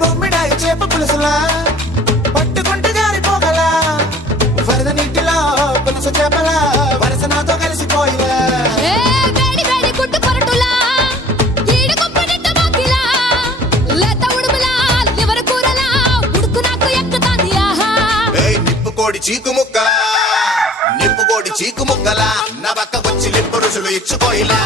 బొమ్మిడాయి చేప పులుసులా పట్టుకుంటే జారిపోగలా వరద నీటిలో పులుసు చేపలా వరస నాతో కలిసిపోయిలా వేడి వేడి గుడ్డు పరటులా ఈడు కొప్పనిట్ట బాకిలా లేత ఉడుములా లివర్ కూరలా ఉడుకు నాకు ఎక్కుతాంది ఆహా నిప్పుకోడి చీకుముక్క నిప్పుకోడి చీకుముక్కలా నా పక్క వచ్చి లిప్పు రుసులు ఇచ్చుకోయిలా